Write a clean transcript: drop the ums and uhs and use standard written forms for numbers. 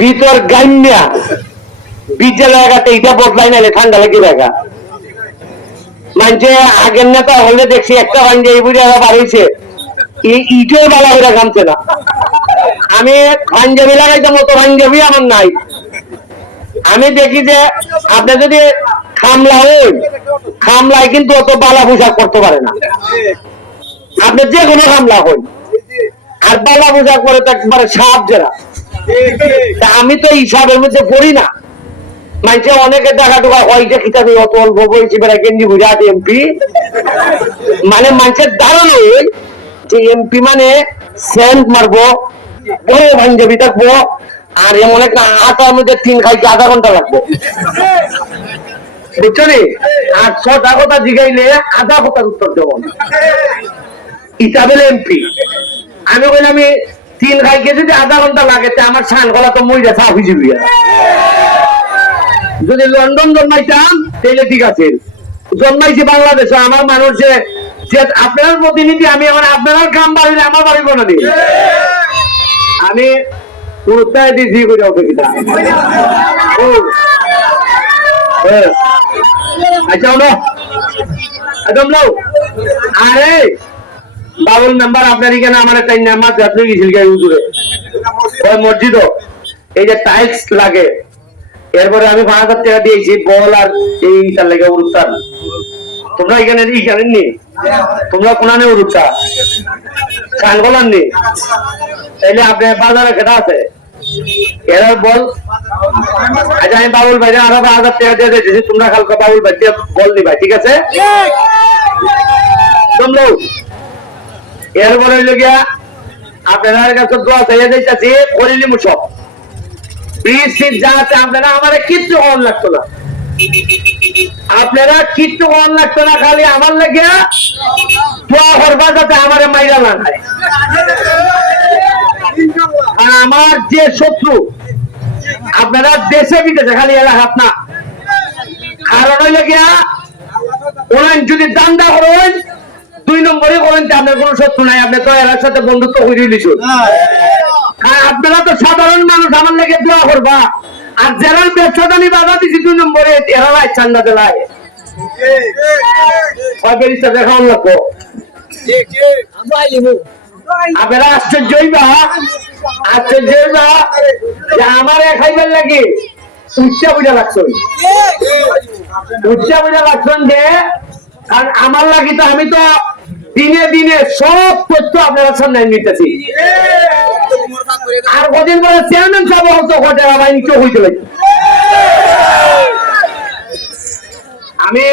ভিতর গাইমিয়া বিজে লাগাতে এটা বদলাই নাইলে ঠান্ডা লাগে দেখা মানছে আগের নেতা হলে দেখছি একটা পাঞ্জাবি বুঝে বাড়িয়েছে ইটের বালা হয়ে ঘামছে না। আমি পাঞ্জাবি লাগাইতে মতো পাঞ্জাবি আমার নাই। আমি দেখি যে আপনি যদি খামলা হন, খামলায় কিন্তু অত বালা পোশাক করতে পারে না। আপনি যে কোনো খামলা হন আর বালা পোশাক করে তো একবারে সাপ জেরা। আমি তো হিসাবের মধ্যে পড়ি না। মানছে অনেকে দেখা টোকা হয় যে কিতাবে অত অল্প বলছি বেড়া গেঞ্জি বুঝাত এমপি, মানে মানুষের ধারণা যে এমপি মানে সেন্ট মারবো, বড় পাঞ্জাবি থাকবো, আর এমন একটা আটার মধ্যে 3 খাইতে আধা ঘন্টা লাগবো, বুঝছো নি? আর 6টা কথা জিগাইলে আধা কথার উত্তর দেব ইটাবেল এমপি। আমি বলি আমি 3 খাইকে যদি আধা ঘন্টা লাগে আমার ছান গলা তো মইরা সাফ হয়ে যাবি। যদি লন্ডন জন্মাইতাম তাহলে ঠিক আছে, জন্মাইছি বাংলাদেশে। আমার মানুষ যে আপনার প্রতিনিধি, আমি এখন আপনার কাম বাড়িলে আমার বাড়িব না দিই। আমি উৎসাহ দিয়েছি আচ্ছা আরে বাবুল মেম্বার আপনার এখানে আমার একটা নামাজ আপনি গেছিল ওই মসজিদ এই যে টাইলস লাগে, এরপরে আমি 5,000 টাকা দিয়েছি বল আর এইটার লেগে উরুত্তার। তোমরা এখানে জানেন নি? তোমরা কোনানে উরুত্তা কান বলার নি? তাইলে আপনি বাজারে কেটা আছে এরা বল। আচ্ছা আমি বাবুল ভাই আরো 5,000 টাকা দিয়ে দিয়েছি, তোমরা কালকে বাবুল ভাই বল নিবা, ঠিক আছে? তোমরা এরপরে হইল গিয়া আপনার কাছে দোয়া চাইয়া যাইতেছি করিলি মুসব আপনারা আমার কিচ্ছু কম লাগতো না, আপনারা কিচ্ছু কম লাগতো না, খালি আমার লেগে দোয়া করবা যাতে আমার মাইরা না খায়। আর আমার যে শত্রু আপনারা দেশে বিদেশে খালি এলাকাত না, কারণ হইলে গিয়া ওনার যদি দান্দা করেন 2 নম্বরে করেন আপনার কোন শত্রু নাই, আপনি তো এর সাথে বন্ধুত্ব করে দিয়েছেন। আর আপনারা তো সাধারণ মানুষ, আমার লেগে দোয়া করবা। আর যারা ব্যবসাদানি বাধা দিচ্ছি 2 নম্বরে এরাই চান্দা দেলায় দেখান লাগবো। আপনারা আশ্চর্য হইবা যে আমার খাইবার লাগে উচ্চা বুঝা লাগছেন যে, কারণ আমার লাগি তো আমি তো দিনে দিনে সব তথ্য আপনারা সামনে নিতেছি। আর কদিন পরে চেয়ারম্যান সাহেব হতো ঘটে বাহিনী কেউ হইতে লাগে। আমি